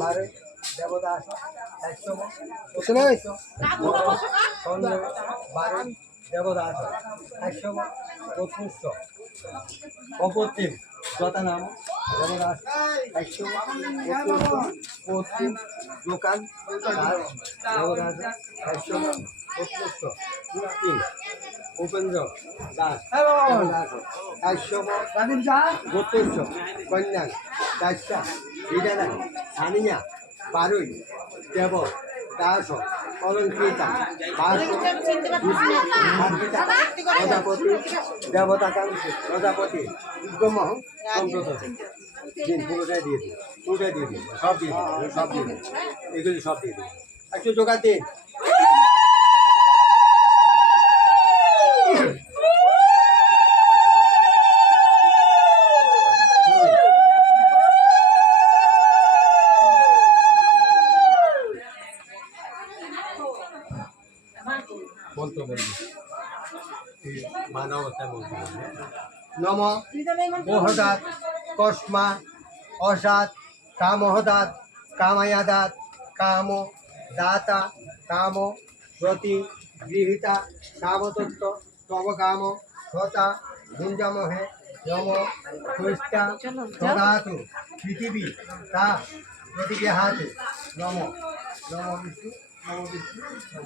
বারোই দেবদাস একশো বারোই দেবদাস একশো পঁচিশ অপত্রিম যথা নাম দেবদাস একশো পঁচিশ দোকান দেবদাস একশো পঁচিশ উপেন্দ্র দাস একশো বত্রিশ কন্যা চারশা বিদানা সানিয়া বারুই দেব দাস অলঙ্কৃতা প্রজাপতি দেবতাকাঙ্ক্ষী প্রজাপতি উগ্রমহ সম্প্রত দিন পুরোটাই দিয়ে দিন পুরোটাই দিয়ে দিন সব দিয়ে দিন সব দিয়ে দিন এগুলি সব দিয়ে দিন একটু জোগাড় দিন বলতে বলবি মানব বলতে নম মোহদাত কসমা অসাত কামহদাত কামায়াদাত কাম দাতা কাম প্রতি গৃহীতা কামতত্ত্ব তব কাম হতা গুঞ্জামহে নম কৃষ্টা দদাতু পৃথিবী তা প্রতিগৃহাতু নম নম বিষ্ণু নম বিষ্ণু